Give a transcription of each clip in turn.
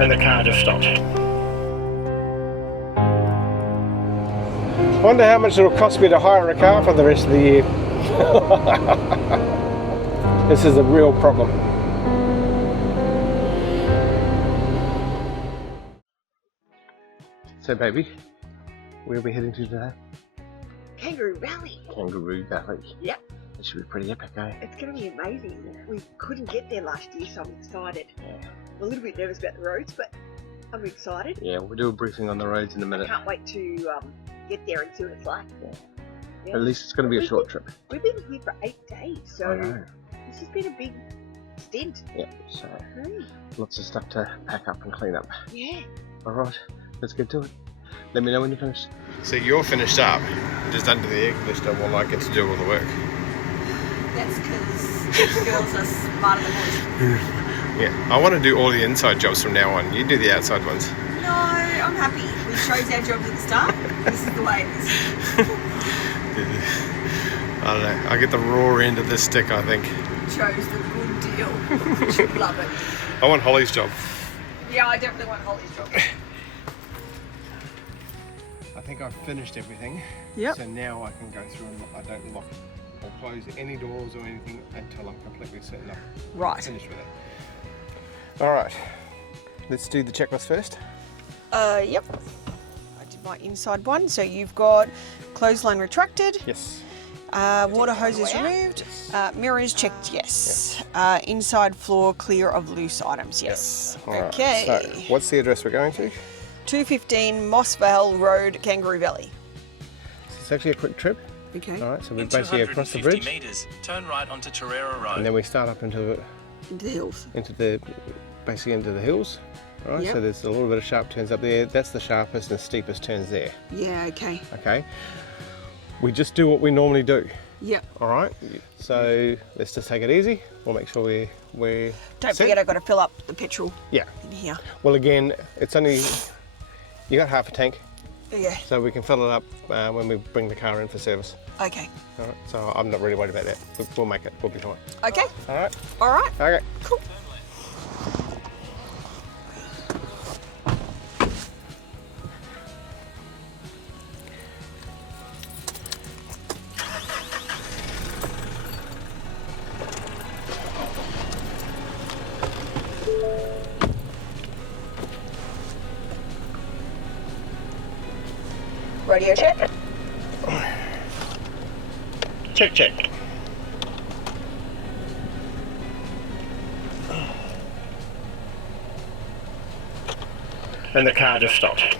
and the car just stopped. I wonder how much it'll cost me to hire a car for the rest of the year. This is a real problem. So baby, where are we heading to today? Kangaroo Valley. Kangaroo Valley. Yep. It should be pretty epic, eh? It's going to be amazing. We couldn't get there last year, so I'm excited. Yeah. I'm a little bit nervous about the roads, but I'm excited. Yeah, we'll do a briefing on the roads in a minute. I can't wait to get there and see what it's like. Yeah. Yeah. At least it's going to be a short trip. We've been here for 8 days, so I know. this has been a big stint. Yeah, so lots of stuff to pack up and clean up. Yeah. Alright, let's get to it. Let me know when you're finished. So you're finished up, just under the air conditioner while I get to do all the work. That's because girls are smarter than boys. Yeah, I want to do all the inside jobs from now on. You do the outside ones. No, I'm happy. We chose our jobs at the start. This is the way it is. I don't know, I get the raw end of this stick, I think. Chose the good deal. You should love it. I want Holly's job. Yeah, I definitely want Holly's job. I think I've finished everything. Yep. So now I can go through and I don't lock or close any doors or anything until I'm completely certain I'm finished with it. Alright, let's do the checklist first. Yep. I did my inside one. So you've got clothesline retracted. Yes. Water hoses removed. Mirrors checked, yes. Inside floor clear of loose items, yes. All right, Okay. so what's the address we're going to? 215 Moss Vale Road, Kangaroo Valley. So it's actually a quick trip. Okay. All right, so we're basically across the bridge. Meters, turn right onto Terrera Road. And then we start up into The hills. basically into the hills. All right, Yep. so there's a little bit of sharp turns up there. That's the sharpest and steepest turns there. Yeah, okay. Okay. We just do what we normally do. Yep. All right. So let's just take it easy. We'll make sure we're Don't set. forget I've got to fill up the petrol Yeah. in here. Well, again, it's only you got half a tank, Yeah. so we can fill it up when we bring the car in for service. Okay. All right. So I'm not really worried about that. We'll make it. We'll be fine. Okay. All right. All right. Okay. Cool. Radio check. Check, check. And the car just stopped.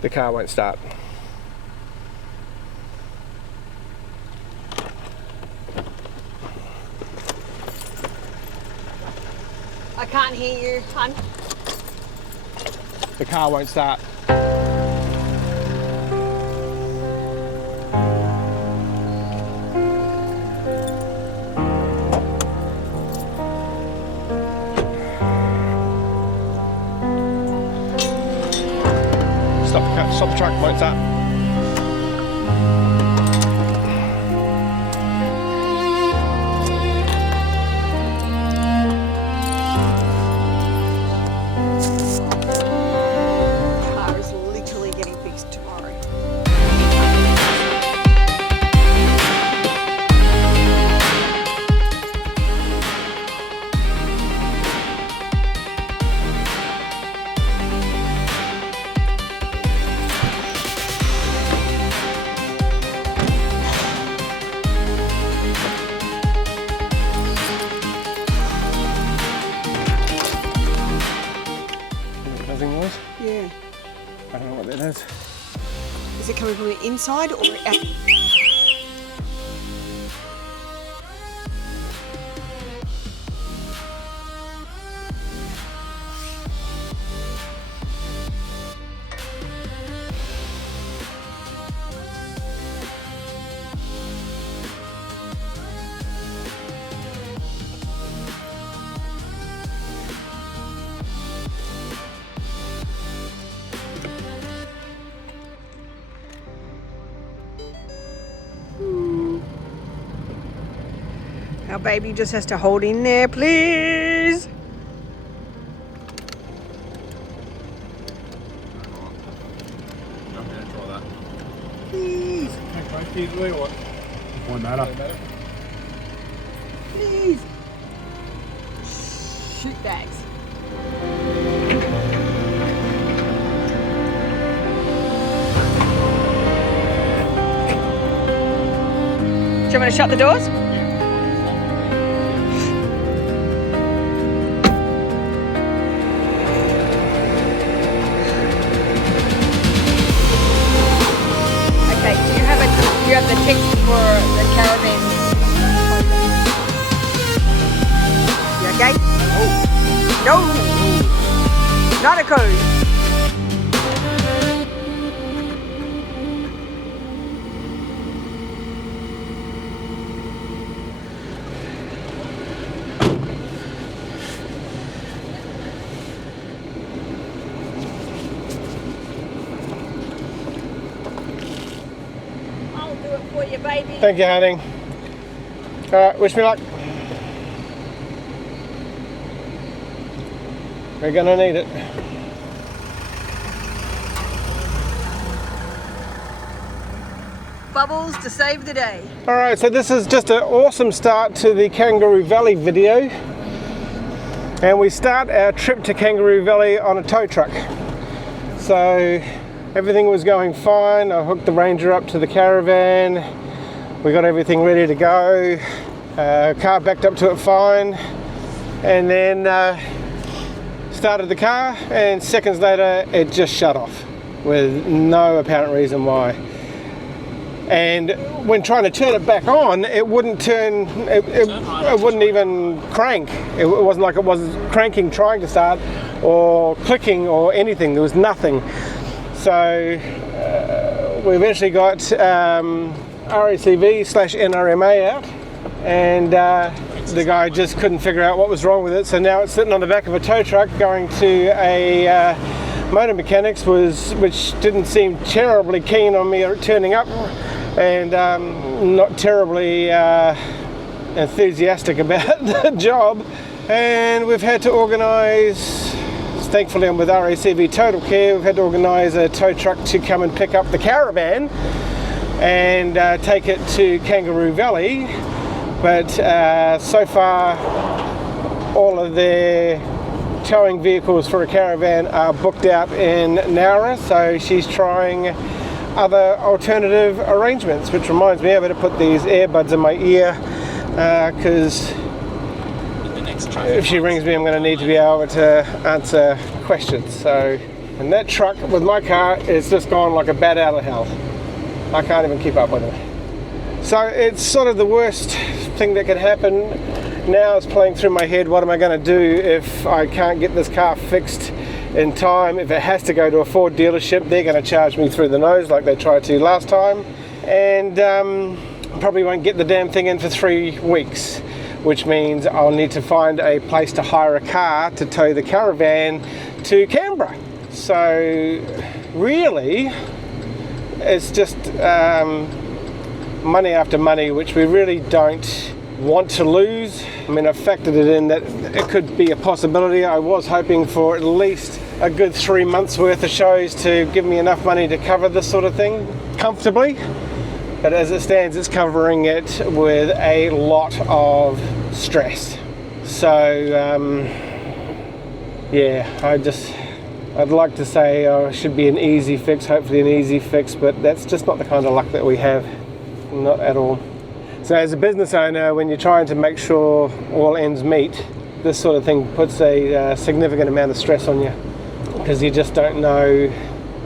The car won't start. I can't hear you, hon. The car won't start. Stop the truck, won't start. Car is literally getting fixed tomorrow. Buzzing noise? Yeah. I don't know what that is. Is it coming from the inside or out? Our baby just has to hold in there, please. I'm going to try that. Please. Okay, please, where what? Won't matter. Please. Shoot bags. Do you want me to shut the doors? Okay, you have the tick for the caravan. You okay? No! Not a code. I'll do it for you, baby. Thank you, honey. Alright, wish me luck. We're gonna need it. Bubbles to save the day. Alright, so this is just an awesome start to the Kangaroo Valley video. And we start our trip to Kangaroo Valley on a tow truck. So everything was going fine. I hooked the Ranger up to the caravan. We got everything ready to go. Car backed up to it fine. And then started the car, and seconds later it just shut off with no apparent reason why. And when trying to turn it back on, it wouldn't turn, it wouldn't even crank. It wasn't like it was cranking trying to start or clicking or anything. There was nothing. So we eventually got RACV/NRMA out, and the guy just couldn't figure out what was wrong with it. So now it's sitting on the back of a tow truck going to a motor mechanics, which didn't seem terribly keen on me turning up, and not terribly enthusiastic about the job. And we've had to organise, thankfully I'm with RACV Total Care, we've had to organise a tow truck to come and pick up the caravan and take it to Kangaroo Valley. But so far all of their towing vehicles for a caravan are booked out in Nowra, so she's trying other alternative arrangements, which reminds me I better put these earbuds in my ear, because if she rings me I'm going to need to be able to answer questions. So, and that truck with my car is just gone like a bat out of hell. I can't even keep up with it. So it's sort of the worst thing that could happen. Now it's playing through my head, what am I going to do if I can't get this car fixed in time? If it has to go to a Ford dealership, they're going to charge me through the nose like they tried to last time, and probably won't get the damn thing in for 3 weeks, which means I'll need to find a place to hire a car to tow the caravan to Canberra. So really it's just money after money, which we really don't want to lose. I mean, I've factored it in that it could be a possibility. I was hoping for at least a good 3 months worth of shows to give me enough money to cover this sort of thing comfortably, but as it stands it's covering it with a lot of stress. So yeah, I'd like to say it should be an easy fix, hopefully an easy fix, but that's just not the kind of luck that we have, not at all. So as a business owner, when you're trying to make sure all ends meet, this sort of thing puts a significant amount of stress on you, because you just don't know.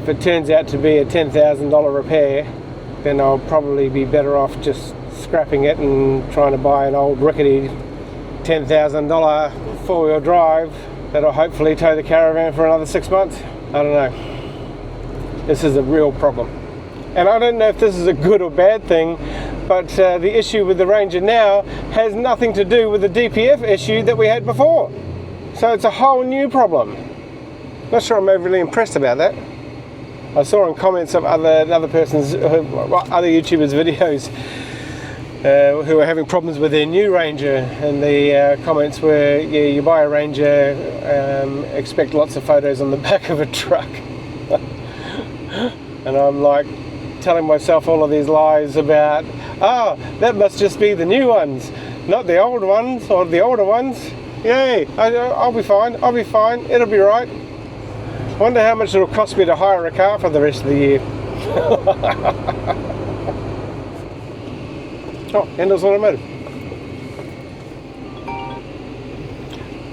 If it turns out to be a $10,000 repair, then I'll probably be better off just scrapping it and trying to buy an old rickety $10,000 four-wheel drive that'll hopefully tow the caravan for another 6 months. I don't know. This is a real problem. And I don't know if this is a good or bad thing, but the issue with the Ranger now has nothing to do with the DPF issue that we had before. So it's a whole new problem. Not sure I'm overly impressed about that. I saw in comments of other YouTubers' videos who are having problems with their new Ranger, and the comments were, yeah, you buy a Ranger, expect lots of photos on the back of a truck. And I'm like telling myself all of these lies about, oh, that must just be the new ones, not the old ones or the older ones. Yay, I'll be fine, it'll be right. Wonder how much it'll cost me to hire a car for the rest of the year. Oh, Endless Automotive.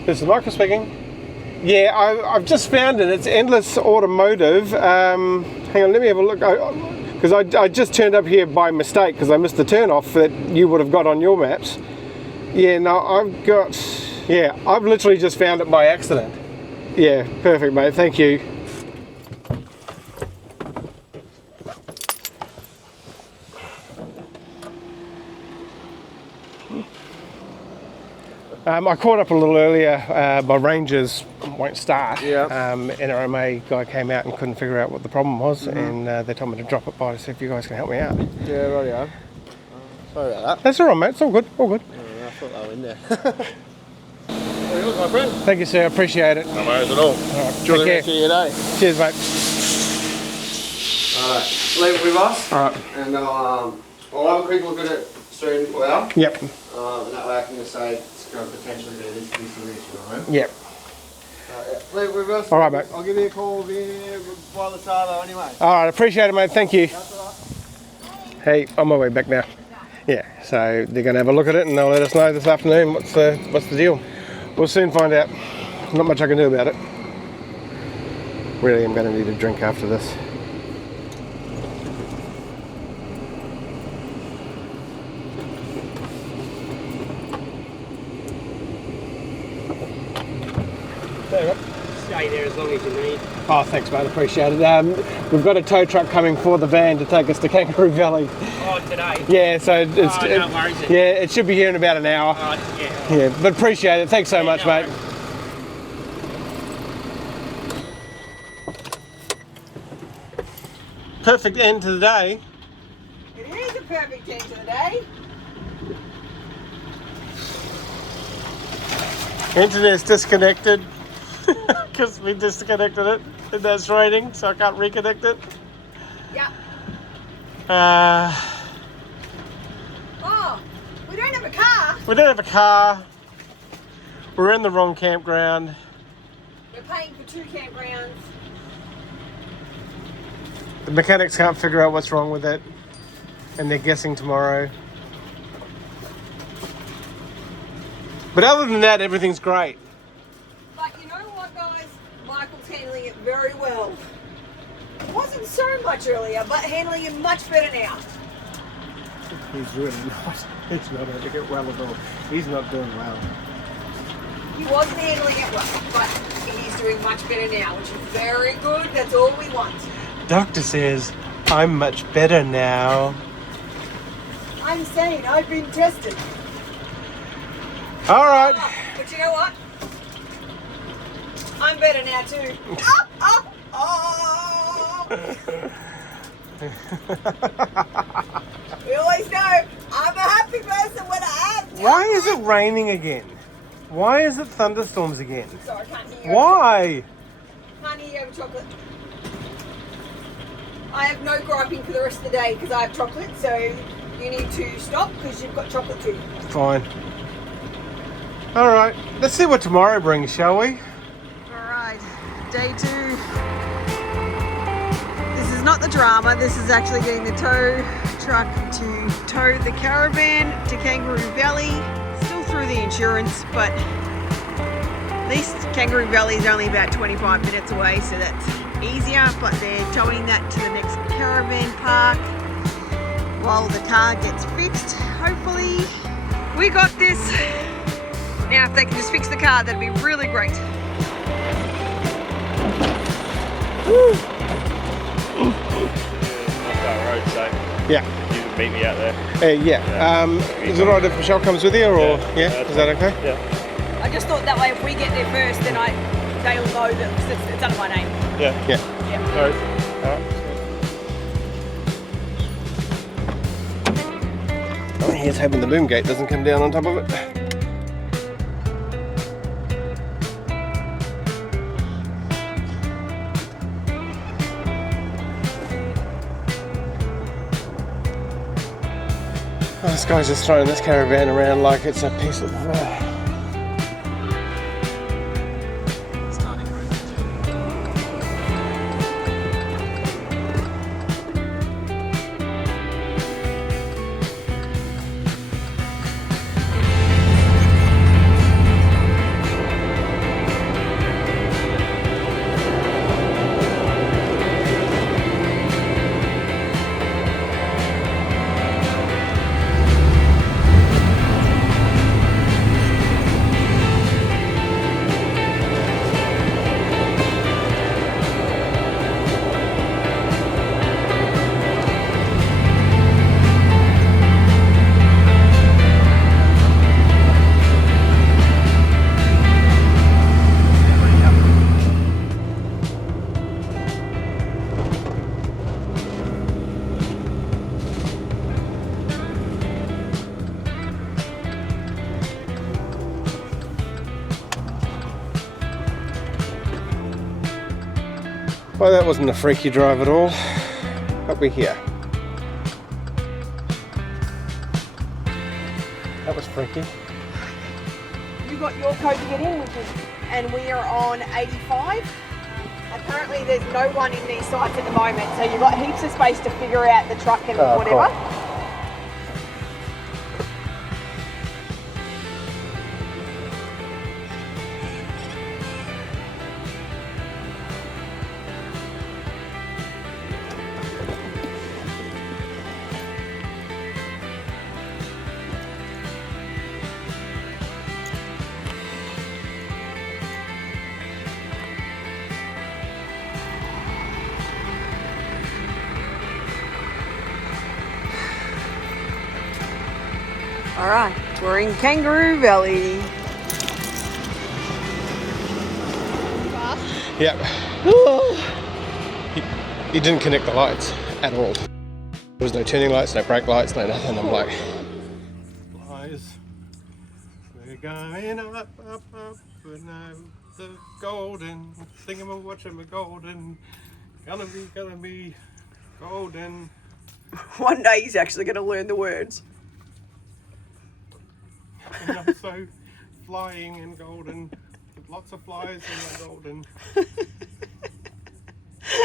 This is Michael speaking. Yeah, I've just found it. It's Endless Automotive. Hang on, let me have a look. Because I just turned up here by mistake because I missed the turn off that you would have got on your maps. Yeah, no, I've literally just found it by accident. Yeah, perfect, mate. Thank you. I caught up a little earlier. My Rangers won't start. Yeah. NRMA guy came out and couldn't figure out what the problem was, and they told me to drop it by to see if you guys can help me out. Yeah, rightio. Sorry about that. That's all right, mate. It's all good. All good. I thought they were in there. Very good, my friend. Thank you, sir. Appreciate it. No worries at all. Right, Enjoy the take rest care. of your day. Cheers, mate. Alright, leave it with us. All right. And I'll have a quick look at it soon, well. Yep. And that way I can just say it's going to potentially be this, alright? Yep. Yeah. Leave it with us. All right, mate. I'll give you a call by the Salo anyway. All right. Appreciate it, mate. Thank you. That's all right. Hey, on my way back now. Yeah. So they're going to have a look at it and they'll let us know this afternoon what's the deal. We'll soon find out. Not much I can do about it. Really, I'm going to need a drink after this. Stay there as long as you need. Oh, thanks, mate. Appreciate it. We've got a tow truck coming for the van to take us to Kangaroo Valley. Oh, today? Yeah, so it's no worries. yeah, it should be here in about an hour. Yeah. Yeah, but appreciate it. Thanks so much, no mate. worries. Perfect end to the day. It is a perfect end to the day. Internet's disconnected because we disconnected it and that's raining, so I can't reconnect it. Yeah. Oh, we don't have a car. We don't have a car. We're in the wrong campground. We're paying for 2 campgrounds. The mechanics can't figure out what's wrong with it, and they're guessing tomorrow. But other than that, everything's great. But you know what, guys? Michael's handling it very well. It wasn't so much earlier, but handling it much better now. He's really not. He's not handling it well at all. He's not doing well. He wasn't handling it well, but he's doing much better now, which is very good. That's all we want. Doctor says, I'm much better now. I'm saying I've been tested. All right. Oh, but you know what? I'm better now too. We always know I'm a happy person when I am. Why is it raining again? Why is it thunderstorms again? Sorry, I can't hear you. Why? Can't hear you over chocolate. I have no griping for the rest of the day because I have chocolate, so you need to stop because you've got chocolate too. Fine. All right. Let's see what tomorrow brings, shall we? Alright, day 2. This is not the drama, this is actually getting the tow truck to tow the caravan to Kangaroo Valley. Still through the insurance, but at least Kangaroo Valley is only about 25 minutes away, so that's easier. But they're towing that to the next caravan park while the car gets fixed, hopefully. We got this. Now, if they can just fix the car, that'd be really great. Road, so Yeah. you can meet me out there. Yeah. Is it alright if Michelle comes with you, or yeah? Is that okay? Yeah. I just thought that way if we get there first, then they'll know that it's under my name. Yeah. Yeah. Yeah. No worries. Alright. Here's hoping the boom gate doesn't come down on top of it. Oh, this guy's just throwing this caravan around like it's a piece of... Well, that wasn't a freaky drive at all, but we're here. That was freaky. You got your code to get in, and we are on 85. Apparently there's no one in these sites at the moment, so you've got heaps of space to figure out the truck and whatever. Cool. Alright, we're in Kangaroo Valley. Yep. He didn't connect the lights at all. There was no turning lights, no brake lights, no nothing. I'm like, flies. We're going up, up, up, but now the golden thingamawatcham golden. Gonna be golden. One day he's actually going to learn the words. And also flying and golden. Lots of flies and golden.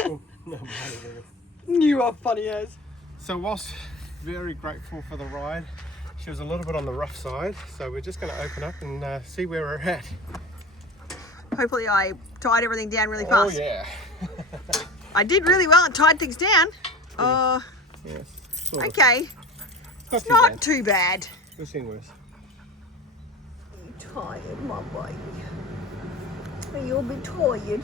Oh, no, You are funny as. so whilst very grateful for the ride, she was a little bit on the rough side, so we're just going to open up and see where we're at. Hopefully I tied everything down really Oh fast. yeah. I did really well and tied things down. Yes, sort of. Okay. It's Not too bad. We've seen worse. Tired, my boy. Are you a bit tired?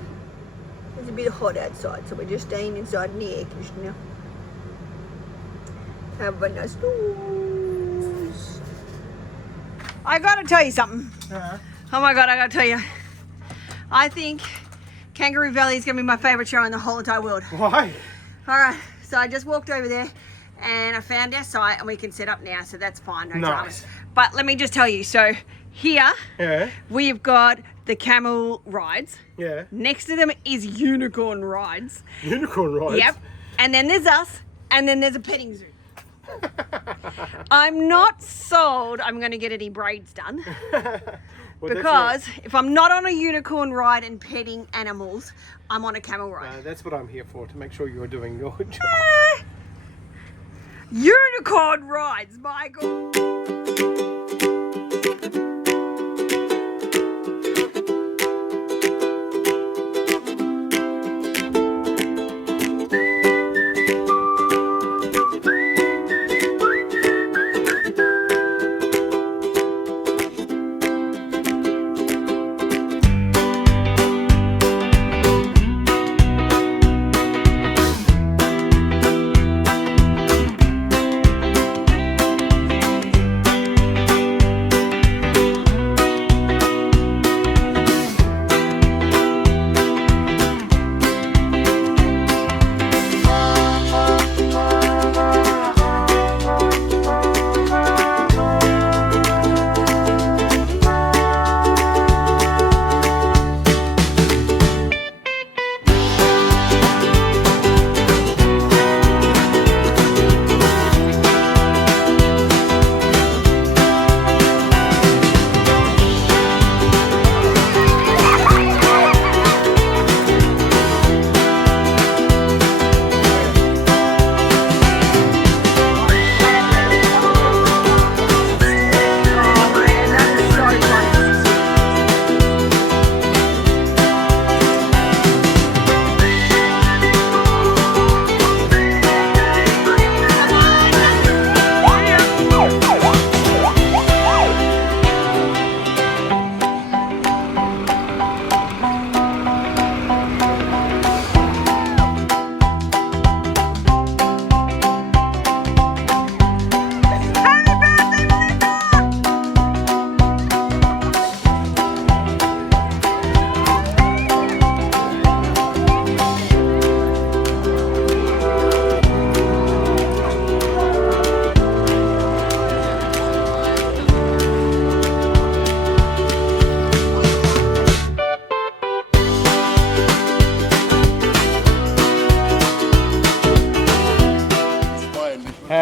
It's a bit hot outside, so we're just staying inside in the air conditioner. Have a nice snooze. I gotta tell you something. Oh my god, I gotta tell you. I think Kangaroo Valley is gonna be my favourite show in the whole entire world. Why? Alright, so I just walked over there and I found our site and we can set up now, so that's fine, no dramas. But let me just tell you, so here we've got the camel rides. Yeah. Next to them is unicorn rides. Unicorn rides? Yep. And then there's us, and then there's a petting zoo. I'm not sold I'm going to get any braids done. Well, because if I'm not on a unicorn ride and petting animals, I'm on a camel ride. that's what I'm here for, to make sure you're doing your job. Unicorn rides, Michael.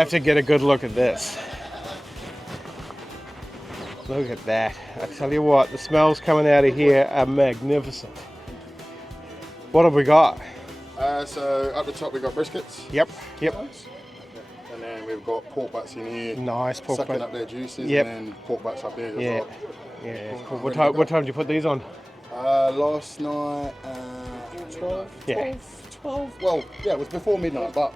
have to get a good look at this. Look at that. I tell you what, the smells coming out of here are magnificent. What have we got? So up the top we've got briskets. Yep. And then we've got pork butts in here. Nice pork sucking butt. up their juices. Yep. And then pork butts up there as Yeah. well. Yeah. Cool. What time did you put these on? Last night, 12? Yeah. 12? Well, yeah, it was before midnight, but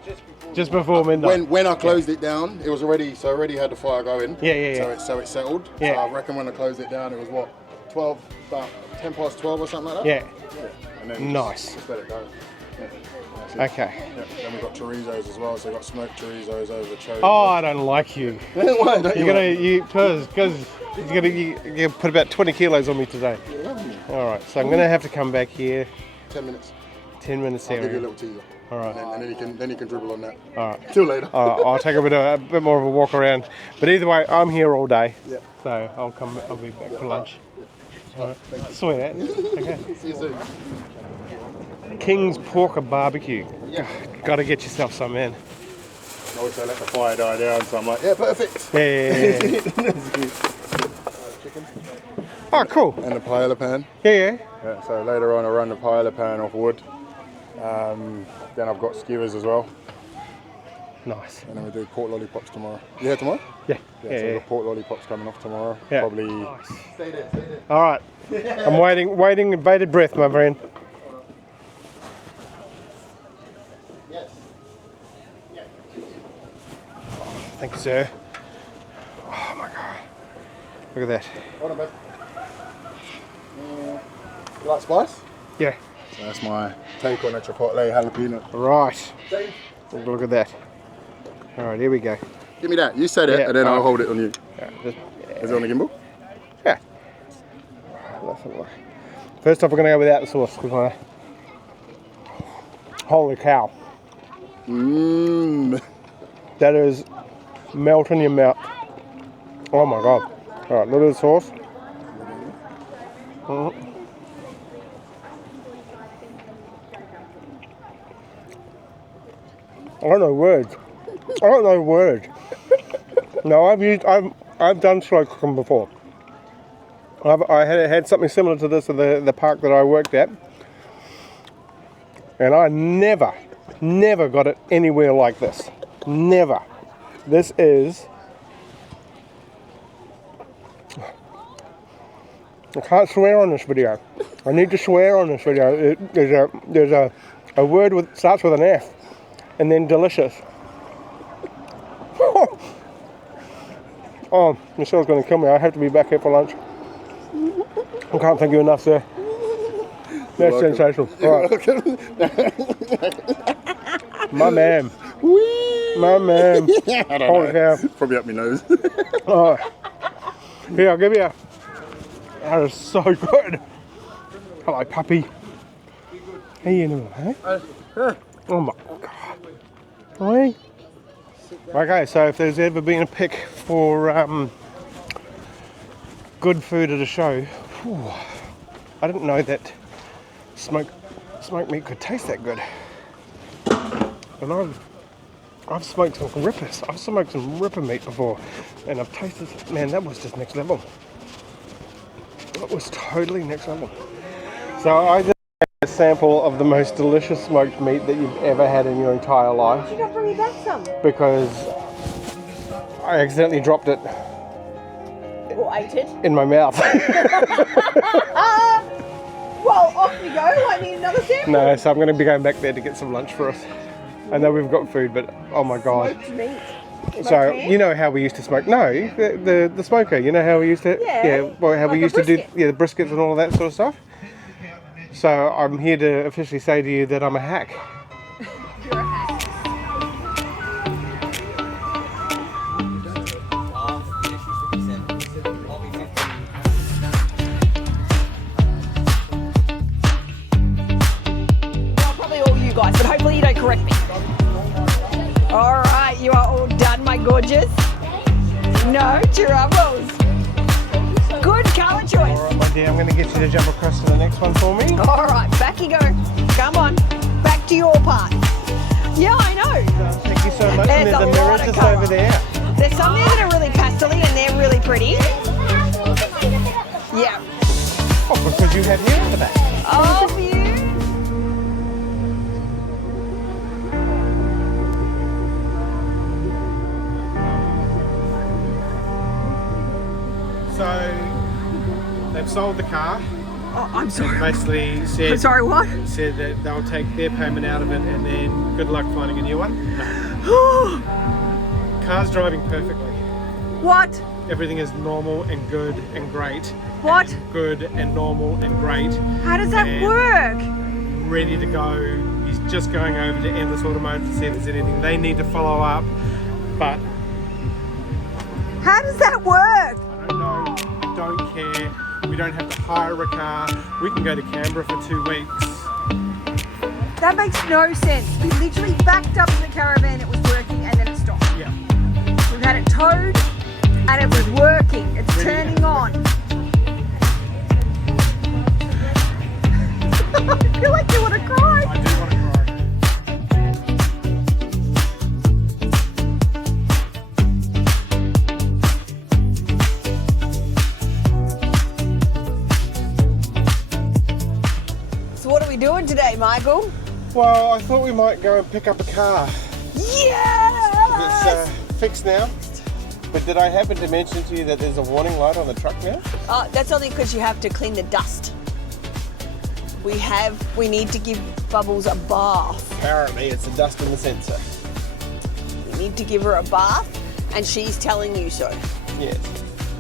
Just before midnight. when I closed it down, it was already had the fire going. Yeah. So it settled. Yeah. So I reckon when I closed it down, it was what, 12, about 10 past 12 or something like that. Yeah. And then Nice. Just let it go. Yeah. Okay. Yeah. Then we've got chorizos as well. So we've got smoked chorizos over the cherry. Oh, I don't like you. Why don't Because you put about 20 kilos on me today. All right, so I'm going to have to come back here. 10 minutes. 10 minutes I'll here. give you a little teaser. All right. And then you can dribble on that. All right. Till later. I'll take a bit more of a walk around. But either way, I'm here all day. Yeah. So I'll be back for lunch. All right. Sweet, eh? Okay. See you soon. King's Porker Barbecue. Got to get yourself some in. I always say let the fire die down, so I'm like, yeah, perfect. Yeah. Chicken. Oh, cool. And the paella pan. Yeah. Yeah, so later on I run the paella pan off wood. Then I've got skewers as well. Nice. And then we do pork lollipops tomorrow. You here tomorrow? Yeah. So we've got pork lollipops coming off tomorrow. Yeah. Probably. Stay there. All right. I'm waiting with bated breath, my friend. Yes. Thank you, sir. Oh my God. Look at that. Hold on, babe. You like spice? Yeah. So that's my take on a chipotle jalapeno. Right. Look at that. All right, here we go. Give me that. You said it, Yeah, and then I'll alright. hold it on you. Yeah, Is it on the gimbal? yeah. First off, we're going to go without the sauce. Because holy cow. Mmm. That is melt in your mouth. Oh my God. All right, look at the sauce. I don't know words. No, I've done slow cooking before. I had something similar to this at the park that I worked at, and I never got it anywhere like this. Never. This is. I can't swear on this video. I need to swear on this video. There's a word that starts with an F, and then delicious. Oh, Michelle's going to kill me. I have to be back here for lunch. I can't thank you enough, sir. That's sensational. All right. My man. My man. I don't Holy know. cow. Probably up my nose. Oh. Here, I'll give you a. That is so good. Hello, puppy. How you doing, hey? Oh my God. Hey. Okay, so if there's ever been a pick for good food at a show, whew, I didn't know that smoked meat could taste that good. And I've smoked some rippers. I've smoked some ripper meat before, and I've tasted. Man, that was just next level. That was totally next level. So I just had a sample of the most delicious smoked meat that you've ever had in your entire life. You got bring me back some. Because I accidentally dropped it Or ate it. in my mouth. Well, off we go. I need another sample. No, so I'm going to be going back there to get some lunch for us. I know we've got food, but oh my God. Smoked meat. So ham? you know how we used to smoke? No, the smoker. You know how we used to? Yeah. Well, how Like we a used to do brisket. the briskets and all of that sort of stuff. So I'm here to officially say to you that I'm a hack. You're a hack. Well, probably all you guys, but hopefully you don't correct me. All right, you are all done, my gorgeous. No troubles. Good colour choice. All right, my dear, I'm going to get you to jump across to the next one for me. All right, back you go. Come on, back to your part. Yeah, I know. Thank you so much. There's And a there's a lot mirror of just colour. over there. There's some there that are really pastel-y and they're really pretty. Yeah. Oh, because you have hair for that. Oh, for you. So they've sold the car. Oh, I'm sorry. Basically said, I'm sorry, what? said that they'll take their payment out of it and then good luck finding a new one. Car's driving perfectly. What? Everything is normal and good and great. What? And good and normal and great. How does that And work? Ready to go. He's just going over to Endless Automotive to see if there's anything they need to follow up. But How does that work? I don't know. I don't care. We don't have to hire a car. We can go to Canberra for 2 weeks. That makes no sense. We literally backed up in the caravan, it was working, and then it stopped. Yeah. We've had it towed, and it was working. It's turning on. I feel like you want to cry. I do want to cry. So what are we doing today, Michael? Well, I thought we might go and pick up a car. Yes! It's fixed now. But did I happen to mention to you that there's a warning light on the truck now? That's only because you have to clean the dust. We need to give Bubbles a bath. Apparently it's the dust in the sensor. We need to give her a bath, and she's telling you so. Yes.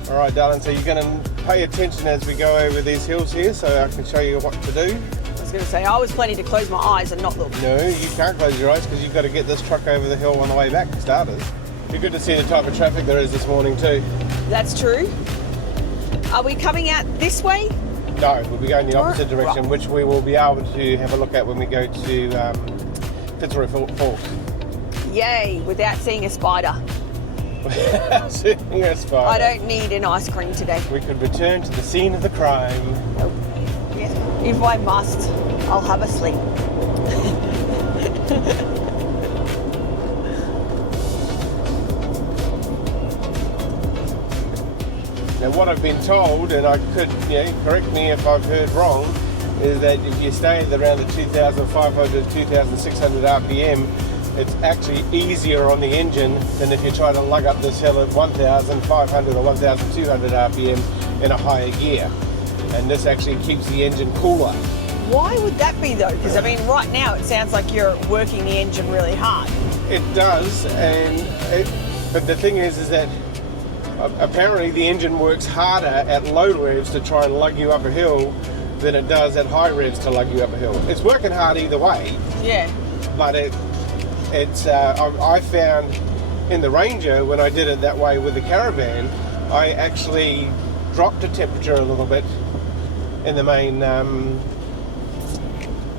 All right, darling, so you're going to pay attention as we go over these hills here so I can show you what to do. I was going to say, I was planning to close my eyes and not look. No, you can't close your eyes because you've got to get this truck over the hill on the way back for starters. Be good to see the type of traffic there is this morning too. That's true. Are we coming out this way? No, we'll be going the opposite Right. direction, which we will be able to have a look at when we go to Fitzroy Falls. Yay, without seeing a spider. Seeing a spider. I don't need an ice cream today. We could return to the scene of the crime. If I must, I'll have a sleep. Now what I've been told, and I could, correct me if I've heard wrong, is that if you stay at around the 2,500 to 2,600 RPM, it's actually easier on the engine than if you try to lug up this hill at 1,500 or 1,200 RPM in a higher gear. And this actually keeps the engine cooler. Why would that be though? Because I mean, right now it sounds like you're working the engine really hard. It does, but the thing is that apparently the engine works harder at low revs to try and lug you up a hill than it does at high revs to lug you up a hill. It's working hard either way. Yeah. But I found in the Ranger, when I did it that way with the caravan, I actually dropped the temperature a little bit in the main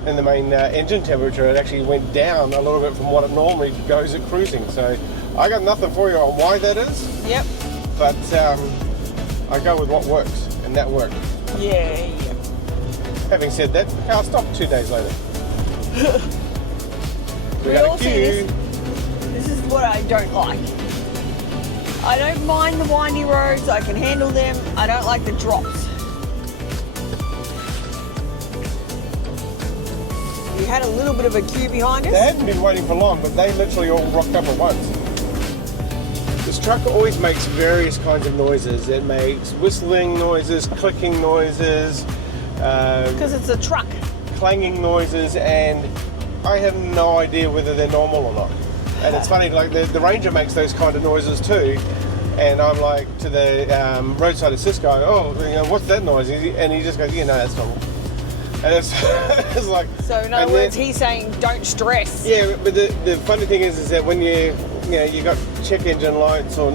engine temperature. It actually went down a little bit from what it normally goes at cruising. So I got nothing for you on why that is. Yep. But I go with what works, and that worked. Yeah. Having said that, the car stopped 2 days later. we We had all a see queue. this is what I don't like. I don't mind the windy roads, I can handle them. I don't like the drops. You had a little bit of a queue behind us. They hadn't been waiting for long, but they literally all rocked up at once. This truck always makes various kinds of noises. It makes whistling noises, clicking noises, Because it's a truck. clanging noises, and I have no idea whether they're normal or not. And it's funny, like the Ranger makes those kind of noises too, and I'm like to the roadside assist guy, what's that noise? And he just goes, that's normal. And it's, it's like. So in other words, he's saying don't stress. Yeah, but the funny thing is that when you got check engine lights or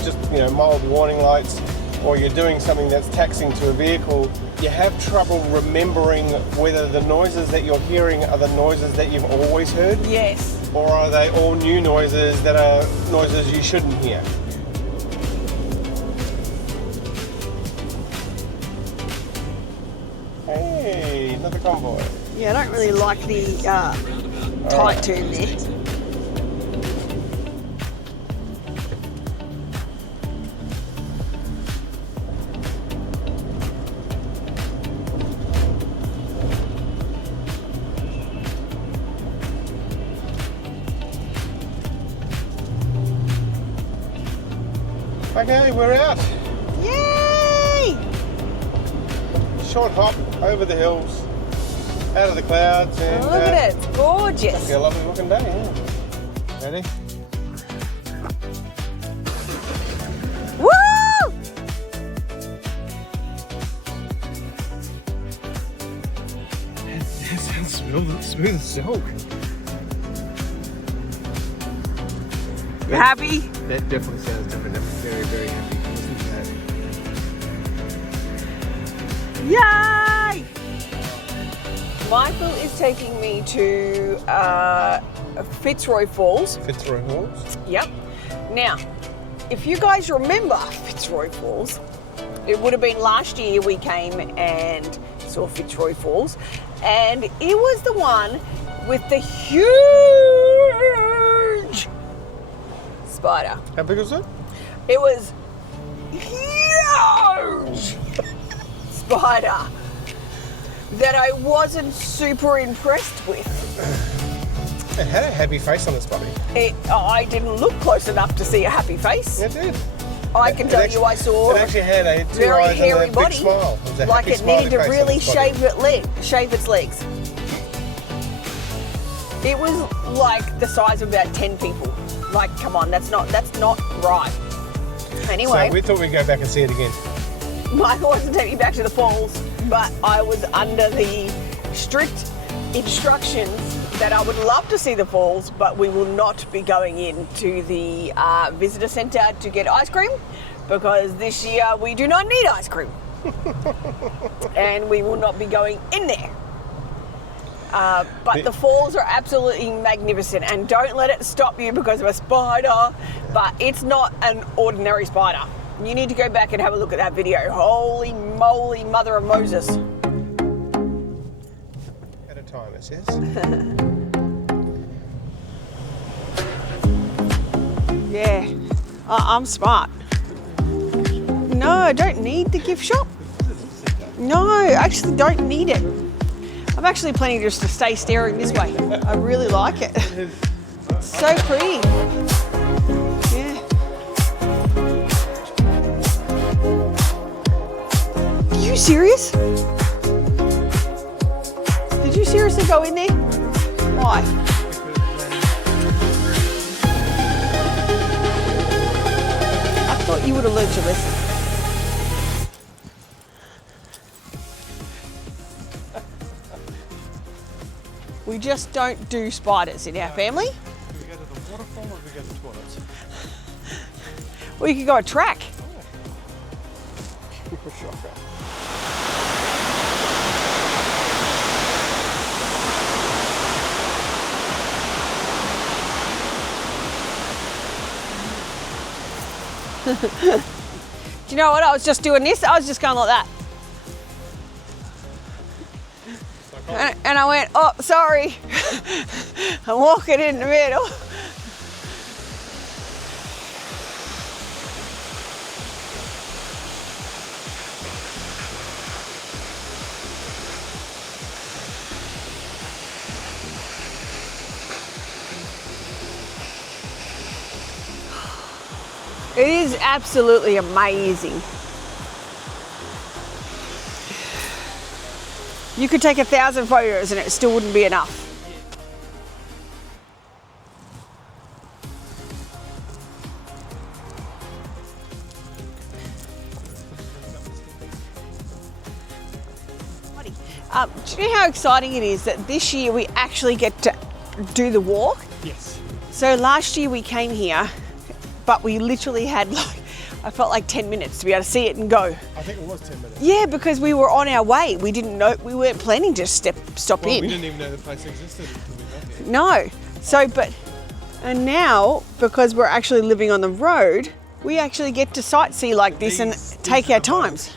just mild warning lights, or you're doing something that's taxing to a vehicle, you have trouble remembering whether the noises that you're hearing are the noises that you've always heard. Yes. Or are they all new noises that are noises you shouldn't hear? Hey, another convoy. Yeah, I don't really like the tight turn there. Okay, we're out. Yay! Short hop over the hills, out of the clouds, and Look at it, it's gorgeous. It's a lovely looking day. Yeah. Ready? Woo! That sounds smooth as silk. You happy? That definitely sounds different. I'm very, very happy to listen to that. Yay! Michael is taking me to Fitzroy Falls. Fitzroy Falls? Yep. Now, if you guys remember Fitzroy Falls, it would have been last year we came and saw Fitzroy Falls, and it was the one with the huge spider. How big was it? It was huge spider that I wasn't super impressed with. It had a happy face on its body. I didn't look close enough to see a happy face. It did. I can tell you I saw It actually had a two very eyes hairy and a body, big smile. It was a like happy, it needed to smiley face on really its body. shave its legs. It was like the size of about 10 people. Like, come on, that's not right. Anyway, So we thought we'd go back and see it again. Michael wants to take me back to the falls, but I was under the strict instructions that I would love to see the falls, but we will not be going into the visitor centre to get ice cream, because this year we do not need ice cream. And we will not be going in there. But the falls are absolutely magnificent, and don't let it stop you because of a spider, but it's not an ordinary spider. You need to go back and have a look at that video. Holy moly, mother of Moses. At a time, it says. Yeah, I'm smart. No, I don't need the gift shop. No, I actually don't need it. I'm actually planning just to stay staring this way. I really like it. It's so pretty. Yeah. Are you serious? Did you seriously go in there? Why? I thought you would have learned to listen. We just don't do spiders in our family. Do we go to the waterfall or do we go to the toilets? Well, you could go a track. Shocker. Do you know what? I was just doing this. I was just going like that. And I went, oh, sorry. I'm walking in the middle. It is absolutely amazing. You could take 1,000 photos and it still wouldn't be enough. Do you know how exciting it is that this year we actually get to do the walk? Yes. So last year we came here, but we literally had I felt like 10 minutes to be able to see it and go. I think it was 10 minutes. Yeah, because we were on our way. We didn't know, we weren't planning to stop in. We didn't even know the place existed until we got here. No. So, and now, because we're actually living on the road, we actually get to sightsee like this and take our times.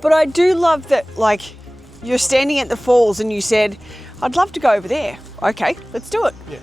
But I do love that, like, you're standing at the falls and you said, I'd love to go over there. Okay, let's do it. Yeah.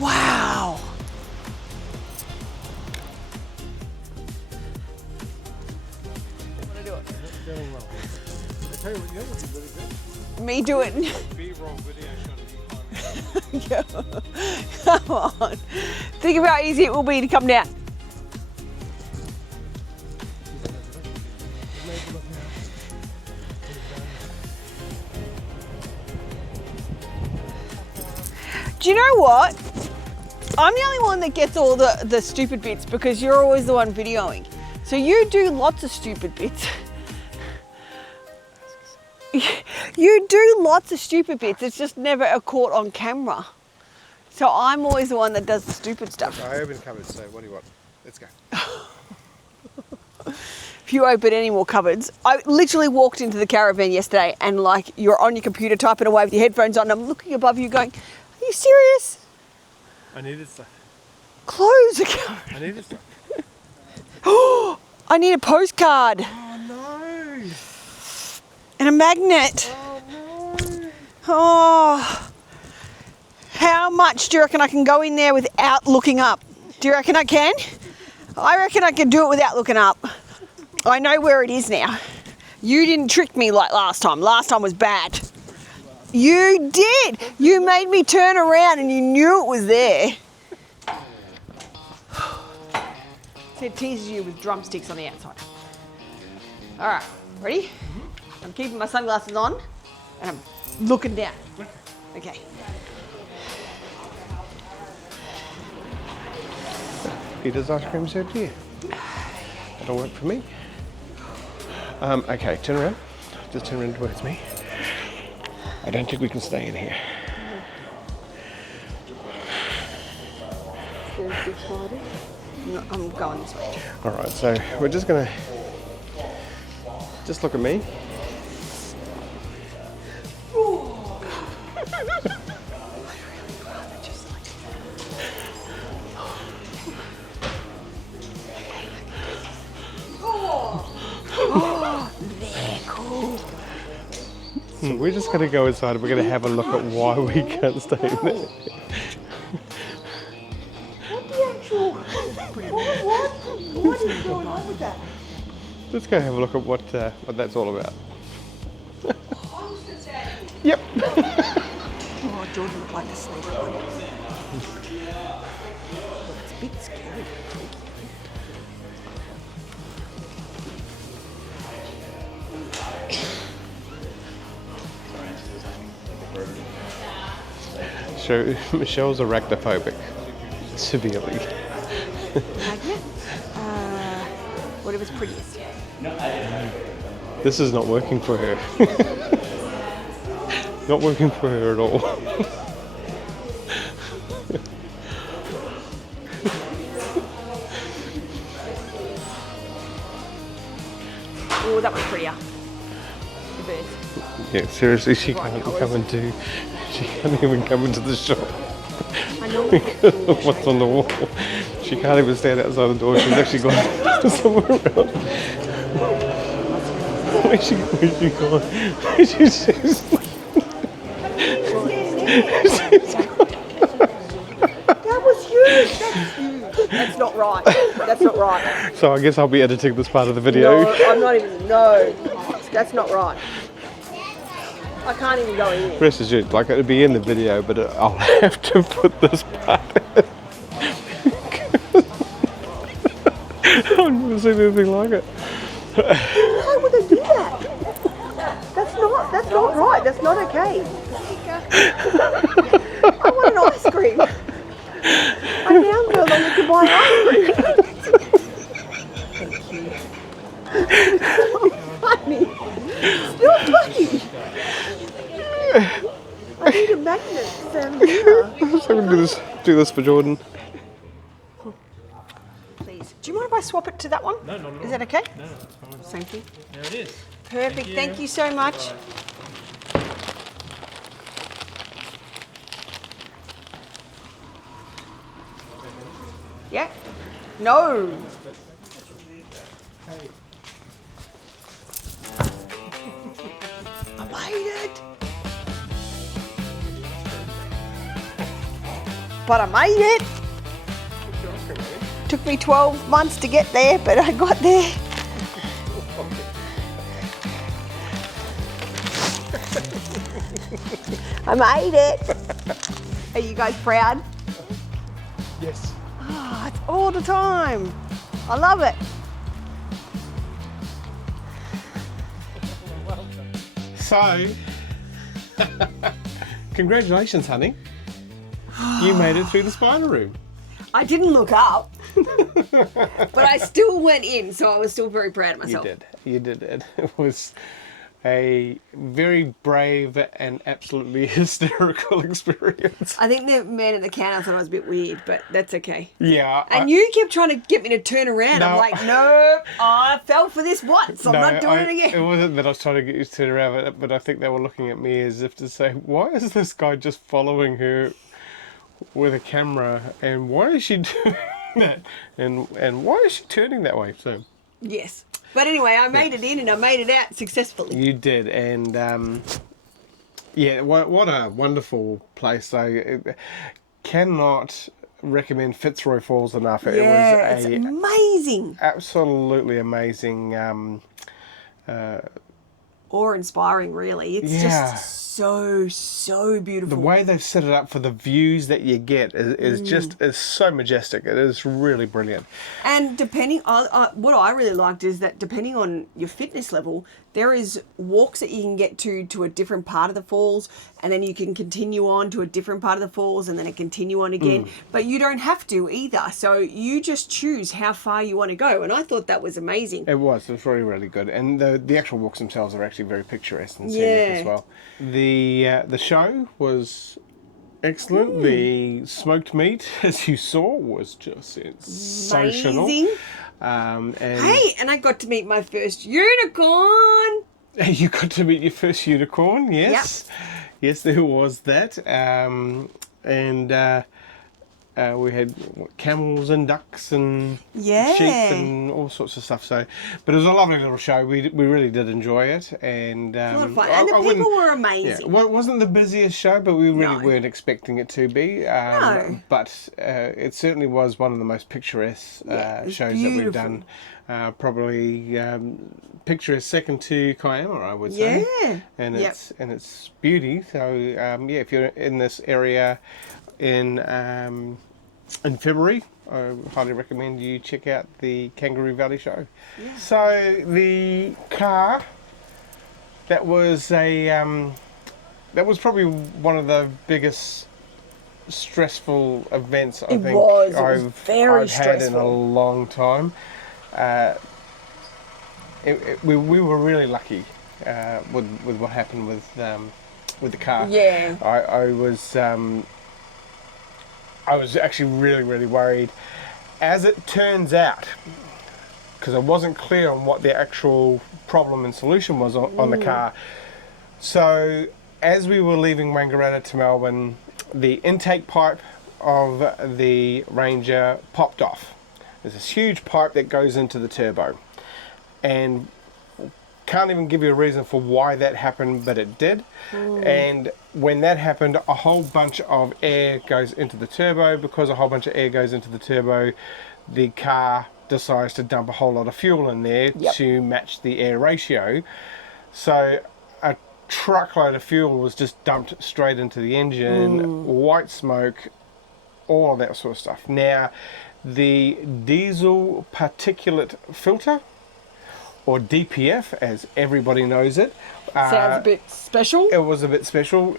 Wow. Want to do it? Going well. I tell you what, that would be really good. Me do it. B-roll video shot of you climbing. Come on. Think of how easy it will be to come down. Do you know what? I'm the only one that gets all the stupid bits because you're always the one videoing. So you do lots of stupid bits. You do lots of stupid bits. It's just never caught on camera. So I'm always the one that does the stupid stuff. I opened cupboards, so what do you want? Let's go. If you open any more cupboards, I literally walked into the caravan yesterday and like you're on your computer typing away with your headphones on and I'm looking above you going, are you serious? I needed stuff. Close the cupboard. I needed stuff. Oh, I need a postcard. Oh no! And a magnet. Oh no! Oh, how much do you reckon I can go in there without looking up? Do you reckon I can? I reckon I can do it without looking up. I know where it is now. You didn't trick me like last time. Last time was bad. You did. You made me turn around and you knew it was there. It teases you with drumsticks on the outside. All right, ready? I'm keeping my sunglasses on and I'm looking down. Okay. Peter's ice cream served here. That'll work for me. Okay, turn around. Just turn around towards me. I don't think we can stay in here. No, I'm going this way. All right, so we're just gonna just look at me. We're just going to go inside and we're going to have a look at why we can't stay in there. What the actual? What is going on with that? Let's go have a look at what that's all about. Yep. Oh, Jordan looked like a snake one. It's a bit scary. So Michelle's arachnophobic, severely. Magnet? Whatever's prettiest. This is not working for her. Not working for her at all. Oh, that one's prettier. The birds. Yeah, seriously, she can't come into. She can't even come into the shop because of what's on the wall. She can't even stand outside the door. She's actually gone somewhere around. Where's she gone? That was huge. That's huge. That's not right. That's not right. So I guess I'll be editing this part of the video. No, I'm not even. No, that's not right. I can't even go in. Rest assured, like it'll be in the video, but I'll have to put this part in. I've never seen anything like it. Why would they do that? That's not right. That's not okay. I want an ice cream. I'm now no longer to buy ice cream. Thank you. Funny. Still funny. I need a magnet, Sam. Let's have a look at this. Do this for Jordan. Please. Do you mind if I swap it to that one? No, not at all. Is that okay? No, that's fine. Same thing. There it is. Perfect. Thank you so much. Yeah. No. I made it. But I made it. Took me 12 months to get there, but I got there. I made it. Are you guys proud? Yes. Oh, it's all the time. I love it. So, congratulations, honey. You made it through the spider room. I didn't look up, but I still went in, so I was still very proud of myself. You did it. It was a very brave and absolutely hysterical experience. I think the man at the counter thought I was a bit weird, but that's okay. Yeah. And you kept trying to get me to turn around. I'm No. like, nope, I fell for this once. I'm not doing it It again. wasn't that I was trying to get you to turn around, but I think they were looking at me as if to say, why is this guy just following her with a camera, and why is she doing that? And why is she turning that way? So Yes. But anyway, I made it in and I made it out successfully. you did, and yeah, what a wonderful place. I cannot recommend Fitzroy Falls enough. Yeah, It was it's amazing. absolutely amazing. Awe-inspiring, really. It's Yeah. just so beautiful. The way they've set it up for the views that you get is so majestic. It is really brilliant. And depending on what I really liked is that depending on your fitness level, there is walks that you can get to a different part of the falls, and then you can continue on to a different part of the falls, and then it continue on again. But you don't have to either. So you just choose how far you want to go. And I thought that was amazing. It was really, really good. And the actual walks themselves are actually very picturesque and scenic as well. The show was excellent. The smoked meat, as you saw, was just sensational. Amazing. And Hey, and I got to meet my first unicorn. you got to meet your first unicorn, yes. Yes, there was that. We had camels and ducks and Yeah. sheep and all sorts of stuff. So, but it was a lovely little show. We really did enjoy it, and A lot of fun. And the people were amazing. Well, it wasn't the busiest show, but we really No. weren't expecting it to be. No. But it certainly was one of the most picturesque Yeah, it was shows that we've beautiful. done. Probably picturesque second to Kiama, I would say. Yeah. And Yep. its beauty. So yeah, if you're in this area in February, I highly recommend you check out the Kangaroo Valley show. Yeah. So the car, that was probably one of the biggest stressful events I think It was very I've had in a stressful. long time. We were really lucky with what happened with the car. Yeah. I was actually really, really worried. As it turns out, because I wasn't clear on what the actual problem and solution was on the car. So as we were leaving Wangaratta to Melbourne, the intake pipe of the Ranger popped off. There's this huge pipe that goes into the turbo. And can't even give you a reason for why that happened, but it did. And when that happened, a whole bunch of air goes into the turbo. Because a whole bunch of air goes into the turbo, the car decides to dump a whole lot of fuel in there to match the air ratio. So a truckload of fuel was just dumped straight into the engine, white smoke, all of that sort of stuff. Now, the diesel particulate filter, or DPF as everybody knows it. Sounds a bit special. It was a bit special.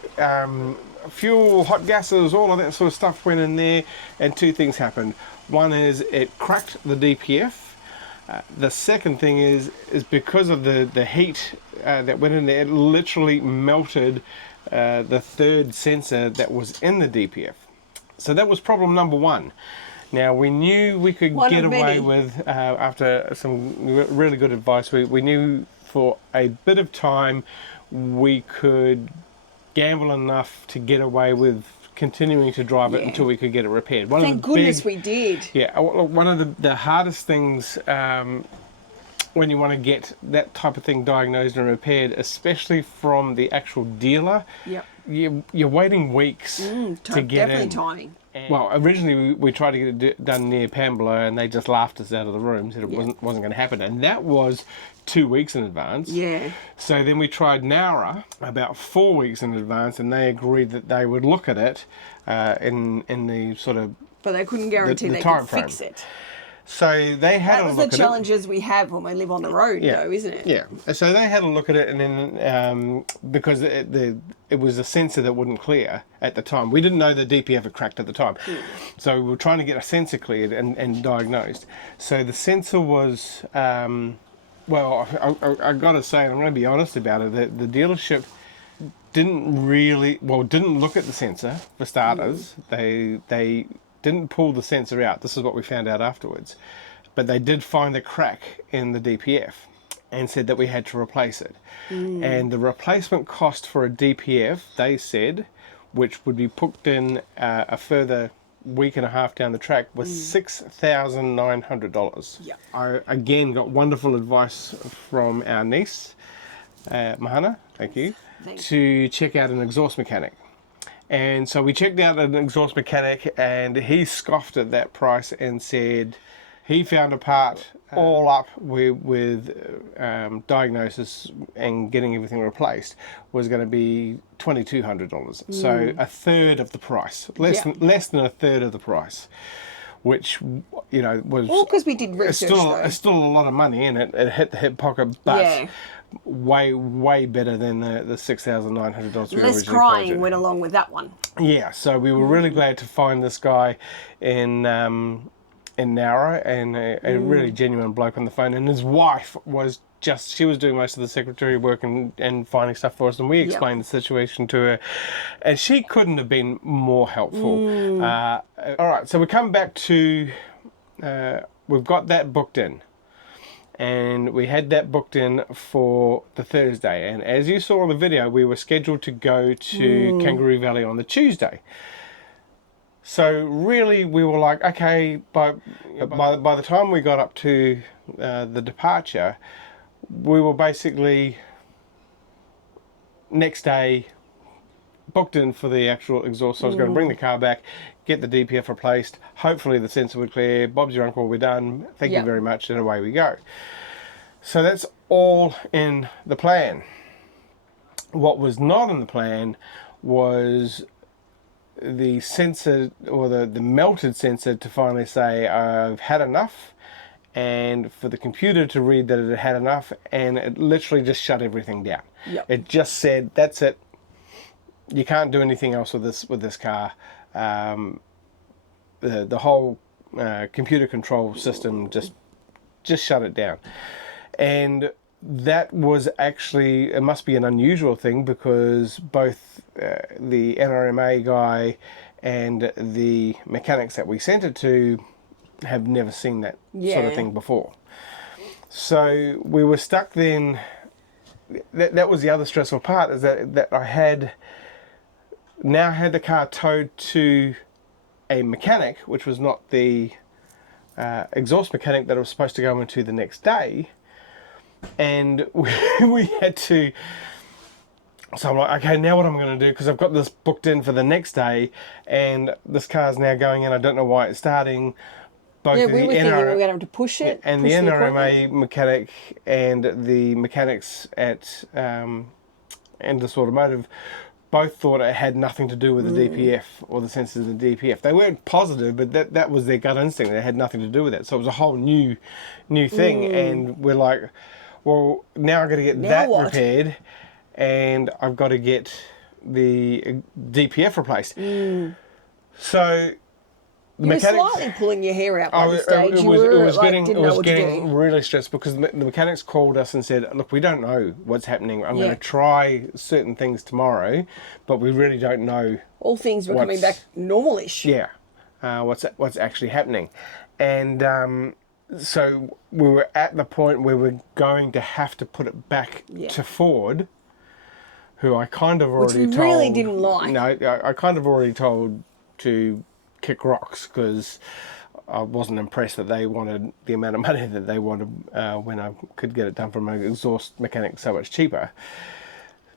Fuel, hot gases, all of that sort of stuff went in there, and two things happened. One is it cracked the DPF. The second thing is because of the heat that went in there, it literally melted the third sensor that was in the DPF. So that was problem number one. Now, we knew we could One get of away many. with, after some really good advice, we knew for a bit of time we could gamble enough to get away with continuing to drive it Yeah. until we could get it repaired. One Thank of the goodness big, we did. Yeah, one of the hardest things when you want to get that type of thing diagnosed and repaired, especially from the actual dealer, Yep. you're waiting weeks to get Definitely in. timing. Well, originally we tried to get it done near Pambala, and they just laughed us out of the room, said it wasn't going to happen, and that was 2 weeks in advance. Yeah. So then we tried Nowra about 4 weeks in advance, and they agreed that they would look at it in the sort of. But they couldn't guarantee the they time could frame. fix it. So they had That a was look the at it. challenges we have when we live on the road, though, isn't it? Yeah. So they had a look at it, and then because it was a sensor that wouldn't clear at the time, we didn't know the DPF had cracked at the time. So we were trying to get a sensor cleared and diagnosed. So the sensor was, well, I got to say, and I'm going to be honest about it, that the dealership didn't look at the sensor for starters. They didn't pull the sensor out. This is what we found out afterwards. But they did find a crack in the DPF and said that we had to replace it. And the replacement cost for a DPF, they said, which would be put in a further week and a half down the track, was $6,900. Yeah. I again got wonderful advice from our niece, Mahana, thank you, to check out an exhaust mechanic. And so we checked out an exhaust mechanic, and he scoffed at that price and said he found a part all up with diagnosis and getting everything replaced was going to be $2,200. So a third of the price, less than a third of the price, which was Well, because we did research, it's still a lot of money, and it hit the hip pocket, but way better than the $6,900 we less originally crying quoted. went along with that one. Yeah, so we were really glad to find this guy in Nowra, and a really genuine bloke on the phone, and his wife was she was doing most of the secretary work and finding stuff for us, and we explained the situation to her, and she couldn't have been more helpful. All right, so we come back to, we've got that booked in. And we had that booked in for the Thursday. And as you saw in the video, we were scheduled to go to Kangaroo Valley on the Tuesday. So really, we were like, okay, by the time we got up to the departure, we were basically next day booked in for the actual exhaust. So I was going to bring the car back, get the DPF replaced. Hopefully the sensor would clear. Bob's your uncle, we're done. Thank you very much, and away we go. So that's all in the plan. What was not in the plan was the sensor, or the melted sensor, to finally say I've had enough, and for the computer to read that it had had enough, and it literally just shut everything down. It just said, that's it. You can't do anything else with this car. The whole computer control system just shut it down. And that was actually, it must be an unusual thing, because both the NRMA guy and the mechanics that we sent it to have never seen that sort of thing before. So we were stuck then. That was the other stressful part, is that I had the car towed to a mechanic, which was not the exhaust mechanic that I was supposed to go into the next day. And we had to, so I'm like, okay, now what am I going to do? Because I've got this booked in for the next day, and this car's now going in. I don't know why it's starting. Both We were thinking we were going to have to push it. And the NRMA mechanic and the mechanics at Endless Automotive both thought it had nothing to do with the DPF or the sensors in the DPF. They weren't positive, but that was their gut instinct. It had nothing to do with that. So it was a whole new thing. And we're like, well, now I've got to get that repaired, and I've got to get the DPF replaced. So You were slightly pulling your hair out by this stage. It You was, were it was like, getting, didn't it know was what to getting do. really stressed because the mechanics called us and said, look, we don't know what's happening. I'm Yeah. going to try certain things tomorrow, but we really don't know. All things were coming back normalish. Yeah, what's actually happening. And so we were at the point where we're going to have to put it back to Ford, who I kind of already Which we told. really didn't like. No, I kind of already told to kick rocks because I wasn't impressed that they wanted the amount of money that they wanted when I could get it done from an exhaust mechanic so much cheaper.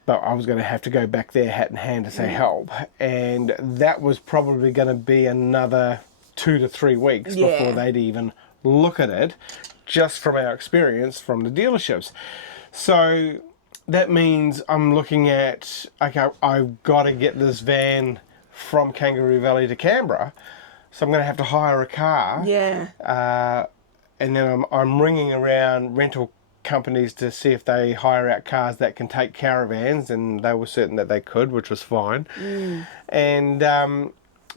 But I was going to have to go back there hat in hand to say help. And that was probably going to be another 2 to 3 weeks before they'd even look at it, just from our experience from the dealerships. So that means I'm looking at, okay, I've got to get this van from Kangaroo Valley to Canberra, so I'm going to have to hire a car. Yeah. And then I'm ringing around rental companies to see if they hire out cars that can take caravans, and they were certain that they could, which was fine. And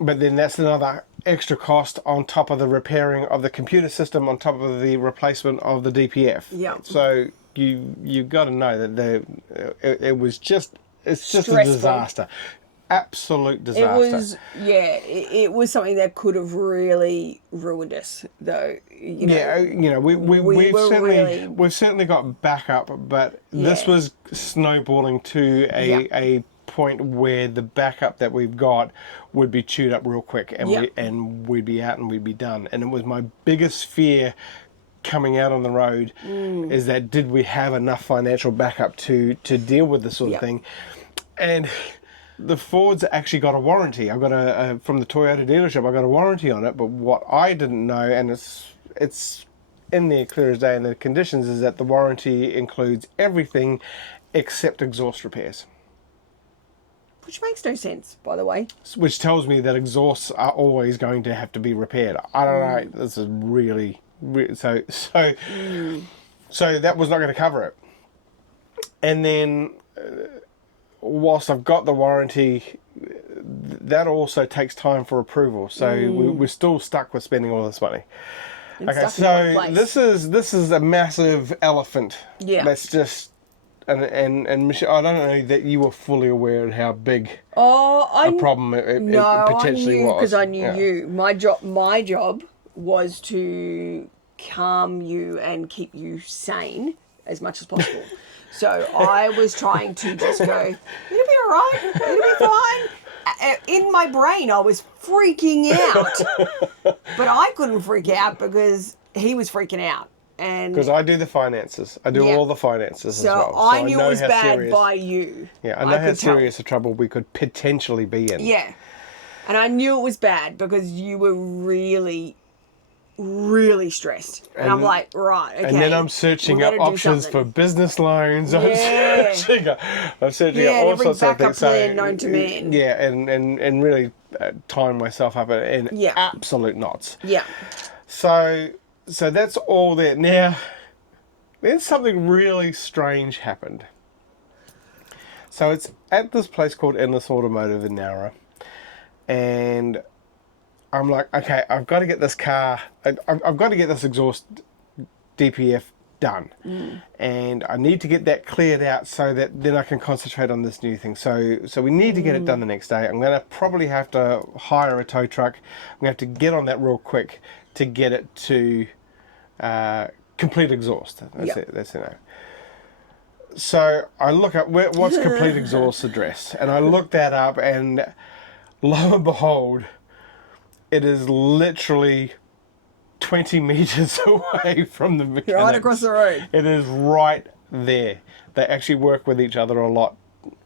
but then that's another extra cost on top of the repairing of the computer system, on top of the replacement of the DPF. Yeah. So you got to know that it's just Stressful. a disaster. Absolute disaster. It was something that could have really ruined us, though. We've certainly got backup, but this was snowballing to a point where the backup that we've got would be chewed up real quick, and we'd be out and we'd be done. And it was my biggest fear coming out on the road is that did we have enough financial backup to deal with this sort of thing. And the Ford's actually got a warranty. I got from the Toyota dealership, I got a warranty on it, but what I didn't know, and it's in there clear as day in the conditions, is that the warranty includes everything except exhaust repairs. Which makes no sense, by the way. Which tells me that exhausts are always going to have to be repaired. I don't know. This is really so that was not going to cover it. And then whilst I've got the warranty, that also takes time for approval. So we're still stuck with spending all this money. Okay, so this is a massive elephant. Yeah. That's just and Michelle, I don't know that you were fully aware of how big a problem it potentially was. Because I knew you. My job was to calm you and keep you sane as much as possible. So I was trying to just go, it'll be all right, it'll be fine. In my brain, I was freaking out. But I couldn't freak out because he was freaking out. Because I do the finances. I do all the finances as well. So I knew it was bad by you. Yeah, I know how serious a trouble we could potentially be in. Yeah. And I knew it was bad because you were really, really stressed. And I'm like, right, okay. And then I'm searching up options for business loans. I'm searching up all sorts of things. Every backup plan known to man. Yeah, and really tying myself up in absolute knots. Yeah. So that's all there. Now, then something really strange happened. So it's at this place called Endless Automotive in Nowra. And I'm like, okay, I've got to get this car, I've got to get this exhaust DPF done. And I need to get that cleared out so that then I can concentrate on this new thing. So we need to get it done the next day. I'm going to probably have to hire a tow truck. I'm going to have to get on that real quick to get it to complete exhaust. That's it. So I look up what's complete exhaust address, and I look that up, and lo and behold, it is literally 20 meters away from the mechanics. Right across the road. It is right there. They actually work with each other a lot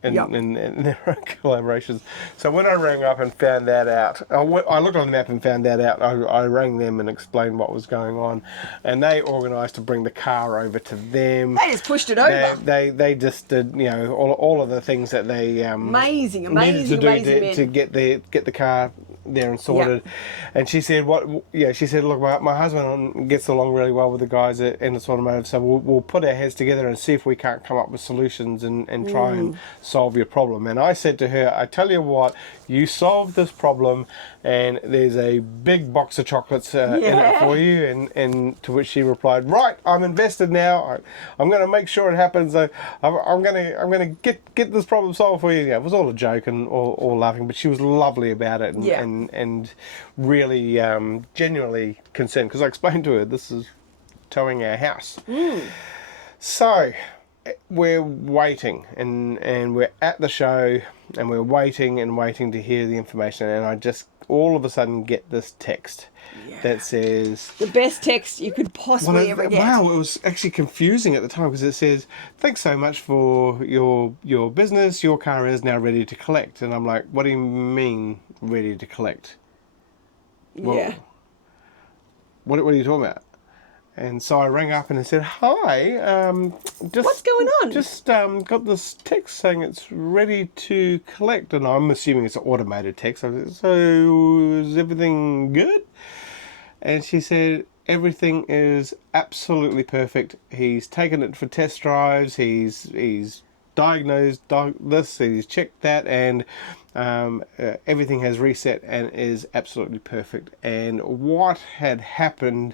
in their collaborations. So when I rang up and found that out, I looked on the map and found that out. I rang them and explained what was going on, and they organised to bring the car over to them. They just pushed it over. They just did, all of the things that they amazing needed to do to get the car there and sorted. And she said, she said, look, my husband gets along really well with the guys at Endless Automotive, so we'll put our heads together and see if we can't come up with solutions and try and solve your problem. And I said to her, I tell you what, you solved this problem, and there's a big box of chocolates in it for you. And to which she replied, right, I'm invested now. I'm going to make sure it happens. I'm going to get this problem solved for you. Yeah, it was all a joke and all laughing, but she was lovely about it and really genuinely concerned, because I explained to her this is towing our house. So we're waiting and we're at the show and we're waiting to hear the information, and I just all of a sudden get this text that says, the best text you could possibly ever get. Wow, it was actually confusing at the time, because it says, thanks so much for your business, your car is now ready to collect. And I'm like, what do you mean ready to collect? What are you talking about? And so I rang up and I said, hi, what's going on? Just got this text saying it's ready to collect. And I'm assuming it's an automated text. I said, so is everything good? And she said, everything is absolutely perfect. He's taken it for test drives. He's diagnosed this, he's checked that, and everything has reset and is absolutely perfect. And what had happened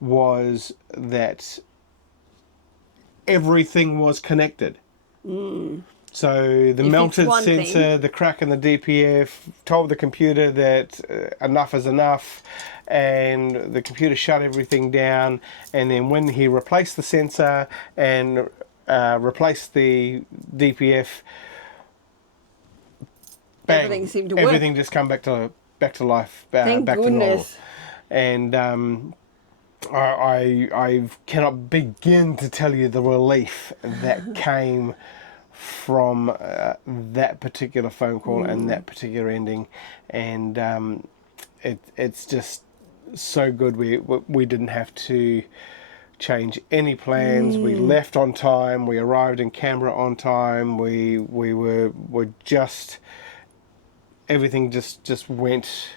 was that everything was connected. So the melted sensor, the crack in the DPF told the computer that enough is enough, and the computer shut everything down. And then when he replaced the sensor and replaced the DPF, bang, everything seemed to work. Everything just come back to life, Thank back goodness. to normal. And I cannot begin to tell you the relief that came from that particular phone call and that particular ending. And it's just so good. We didn't have to change any plans. We left on time. We arrived in Canberra on time. We were just, everything just went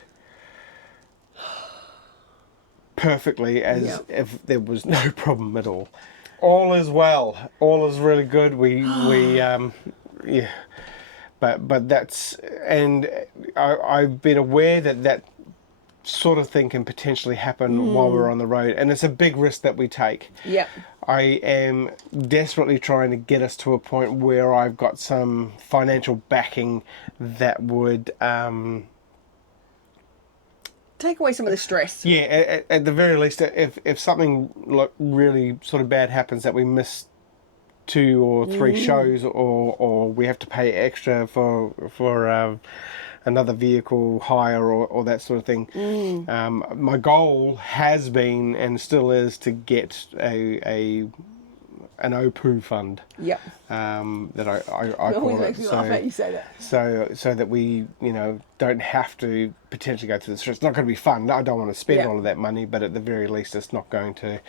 perfectly, as if there was no problem at all. All is well. All is really good. But that's, and I've been aware that sort of thing can potentially happen while we're on the road, and it's a big risk that we take. I am desperately trying to get us to a point where I've got some financial backing that would take away some of the stress. At the very least, if something like really sort of bad happens, that we miss 2 or 3 shows, or we have to pay extra for another vehicle hire or that sort of thing. My goal has been and still is to get an OPU fund. That I call it. Makes me laugh at you say that. So that we don't have to potentially go through the stress. It's not going to be fun. I don't want to spend all of that money, but at the very least, it's not going to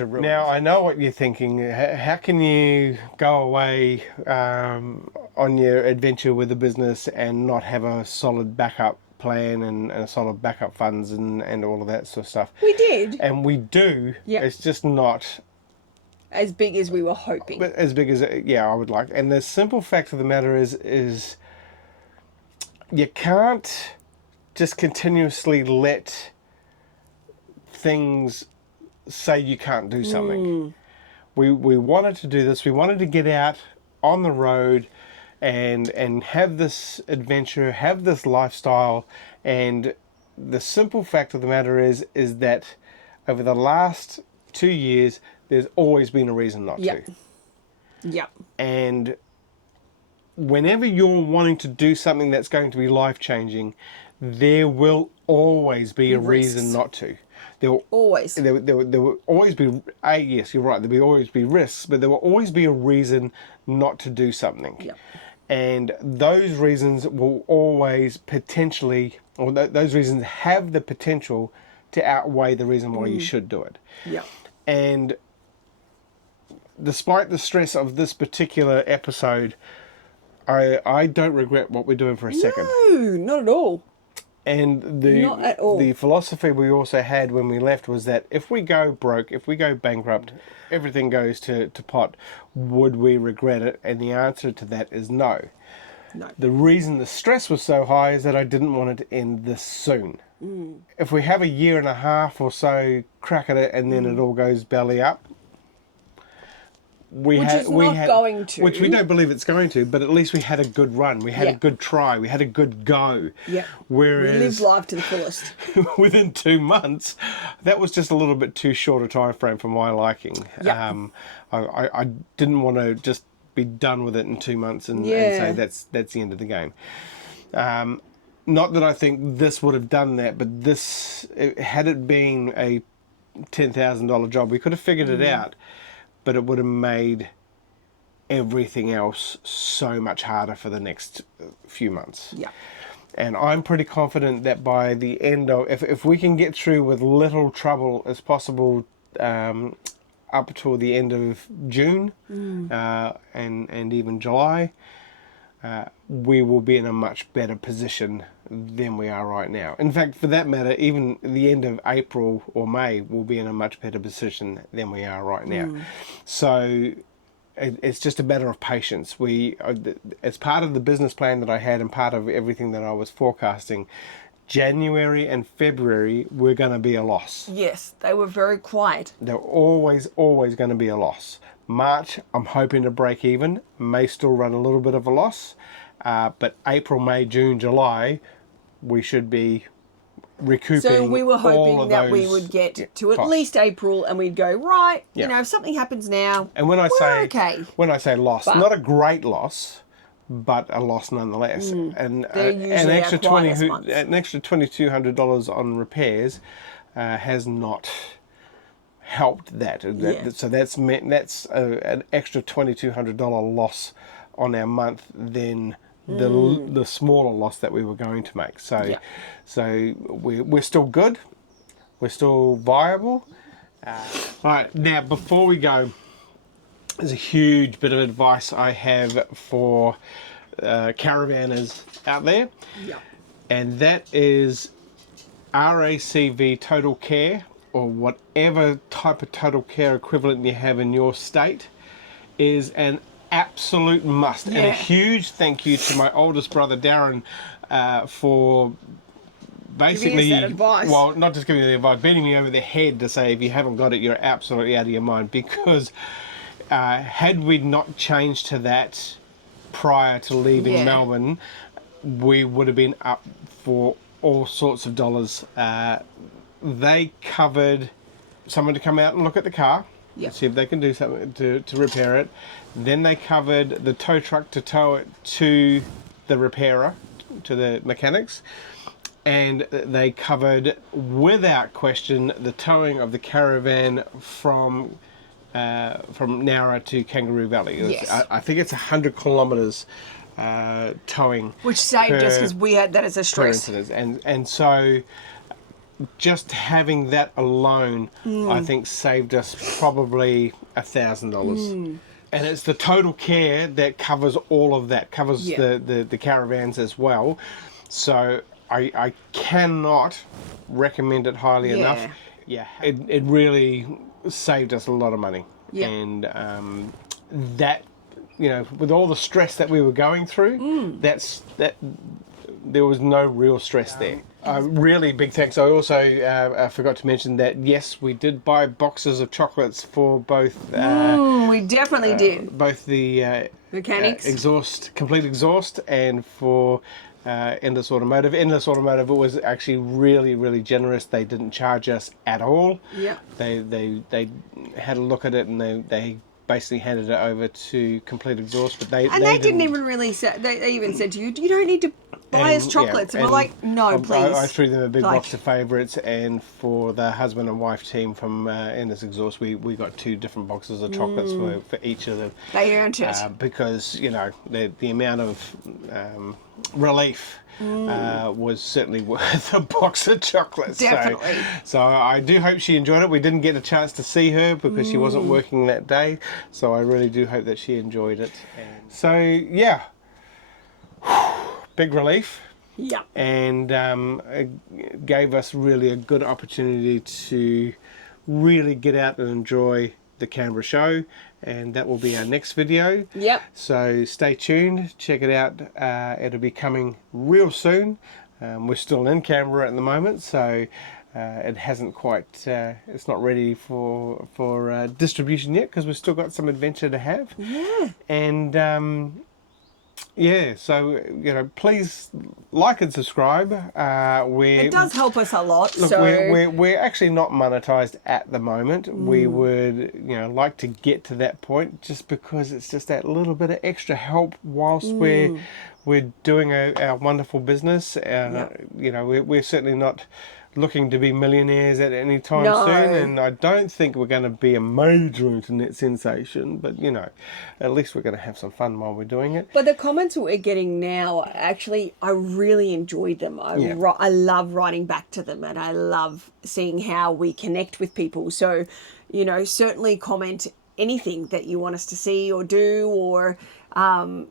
ruin. Now I know what you're thinking. How can you go away on your adventure with the business and not have a solid backup plan and a solid backup funds and all of that sort of stuff? We did, and we do. It's just not as big as we were hoping. But as big as I would like. And the simple fact of the matter is you can't just continuously let things say you can't do something. We wanted to do this. We wanted to get out on the road and have this adventure, have this lifestyle. And the simple fact of the matter is that over the last 2 years, there's always been a reason not to. And whenever you're wanting to do something that's going to be life-changing, there will always be a reason not to. There will always be yes, you're right. There will always be risks, but there will always be a reason not to do something. And those reasons will always potentially, or those reasons have the potential to outweigh the reason why you should do it. And despite the stress of this particular episode, I don't regret what we're doing for a second. No, not at all. And Not at all. the philosophy we also had when we left was that if we go broke, if we go bankrupt, everything goes to pot, would we regret it? And the answer to that is no. No. The reason the stress was so high is that I didn't want it to end this soon. If we have a year and a half or so crack at it and then it all goes belly up, which we don't believe it's going to, but at least we had a good run. We had a good try. We had a good go. Yeah. Whereas we lived life to the fullest. within 2 months, that was just a little bit too short a time frame for my liking. Yeah. I didn't want to just be done with it in 2 months and say that's the end of the game. Not that I think this would have done that, but had it been a $10,000 job, we could have figured it out, but it would have made everything else so much harder for the next few months. Yeah. And I'm pretty confident that by the end of, if we can get through with little trouble as possible up to the end of June and even July, we will be in a much better position than we are right now. In fact, for that matter, even the end of April or May will be in a much better position than we are right now. So it's just a matter of patience. As part of the business plan that I had and part of everything that I was forecasting, January and February were going to be a loss. Yes, they were very quiet. They're always going to be a loss. March, I'm hoping to break even, may still run a little bit of a loss, but April, May, June, July, we should be recouping. So we were hoping all of that we those would get to at costs. least April and we'd go, right, Yeah. you know, if something happens now, And when I we're okay. when I say loss, But- not a great loss, but a loss nonetheless. And They're an usually extra our quietest months. an extra $2,200 on repairs has not helped that. Yeah. So that's an extra $2,200 loss on our month than the smaller loss that we were going to make. So we're still good. We're still viable. All right, now before we go, there's a huge bit of advice I have for caravanners out there, and that is RACV Total Care, or whatever type of total care equivalent you have in your state, is an absolute must. And a huge thank you to my oldest brother Darren for basically, Giving us that advice. well, not just giving me the advice, beating me over the head to say if you haven't got it, you're absolutely out of your mind. Because had we not changed to that prior to leaving Melbourne, we would have been up for all sorts of dollars. They covered someone to come out and look at the car, see if they can do something to repair it. Then they covered the tow truck to tow it to the repairer, to the mechanics. And they covered, without question, the towing of the caravan from Nowra to Kangaroo Valley. Yes. I think it's 100 kilometres towing. Which saved us because we had that as a per stress. incident. And so just having that alone, I think, saved us probably $1,000. And it's the total care that covers all of that, covers the caravans as well. So I cannot recommend it highly enough. Yeah, it really saved us a lot of money. Yeah. And that, you know, with all the stress that we were going through, there was no real stress there. Really big thanks. I also forgot to mention that, yes, we did buy boxes of chocolates for both. We definitely did. Both the Mechanics. complete exhaust, and for Endless Automotive. Endless Automotive was actually really, really generous. They didn't charge us at all. Yeah. They had a look at it, and they basically handed it over to Complete Exhaust. But they didn't even really say. They even said to you, "You don't need to buy us chocolates." And we're like, "No, please." I threw them a big box of favourites, and for the husband and wife team from Endless Exhaust, we got 2 different boxes of chocolates for each of them. They earned it. Because, you know, the amount of relief was certainly worth a box of chocolates. Definitely. So I do hope she enjoyed it. We didn't get a chance to see her because she wasn't working that day. So I really do hope that she enjoyed it. So, yeah. Big relief. Yeah. And it gave us really a good opportunity to really get out and enjoy the Canberra show, and that will be our next video. Yep. So stay tuned, check it out. It'll be coming real soon. We're still in Canberra at the moment, so it hasn't quite, it's not ready for distribution yet, because we've still got some adventure to have. Yeah. And yeah, so please like and subscribe. It does help us a lot. Look, so we're actually not monetized at the moment. We would like to get to that point, just because it's just that little bit of extra help whilst we're doing our wonderful business. We're certainly not looking to be millionaires at any time soon, and I don't think we're going to be a major internet sensation, but at least we're going to have some fun while we're doing it. But the comments that we're getting now, actually, I really enjoyed them. I love writing back to them, and I love seeing how we connect with people. So, certainly comment anything that you want us to see or do, or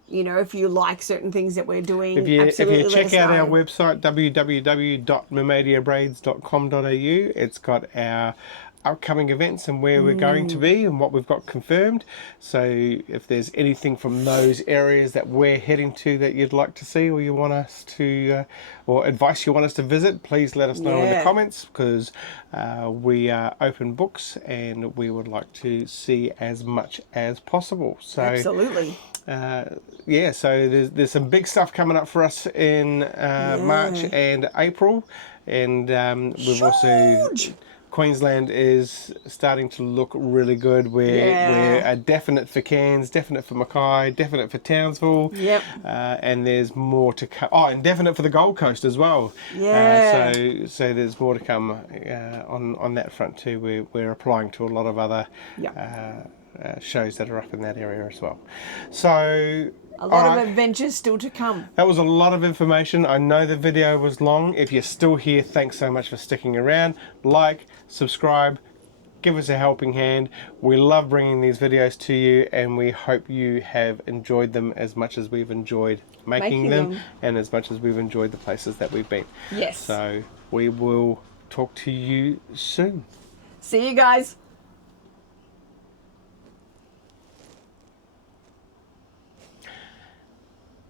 if you like certain things that we're doing. If you check out our website, www.mermaidiabraids.com.au, it's got our upcoming events and where we're going to be and what we've got confirmed. So if there's anything from those areas that we're heading to that you'd like to see, or you want us to, or advice you want us to visit, please let us know in the comments, because we are open books and we would like to see as much as possible. So absolutely. So there's some big stuff coming up for us in March and April, and we've also, Queensland is starting to look really good. We're definite for Cairns, definite for Mackay, definite for Townsville. Yep. And there's more to come. Oh, and definite for the Gold Coast as well. Yeah. So there's more to come on that front too. We're applying to a lot of other shows that are up in that area as well. So a lot of adventures still to come. That was a lot of information. I know the video was long. If you're still here, thanks so much for sticking around. Like, subscribe, give us a helping hand. We love bringing these videos to you, and we hope you have enjoyed them as much as we've enjoyed making them, and as much as we've enjoyed the places that we've been. Yes. So we will talk to you soon. See you guys.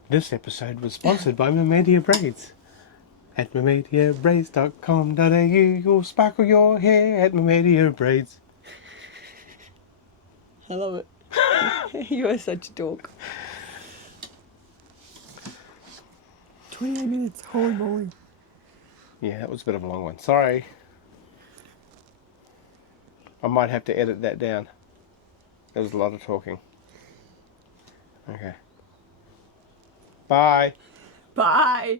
This episode was sponsored by Mermaidia Braids. At mermaidiabraids.com.au, you'll sparkle your hair at Mermaidia Braids. I love it. You are such a dork. 28 minutes, holy moly. Yeah, that was a bit of a long one. Sorry. I might have to edit that down. There was a lot of talking. Okay. Bye. Bye.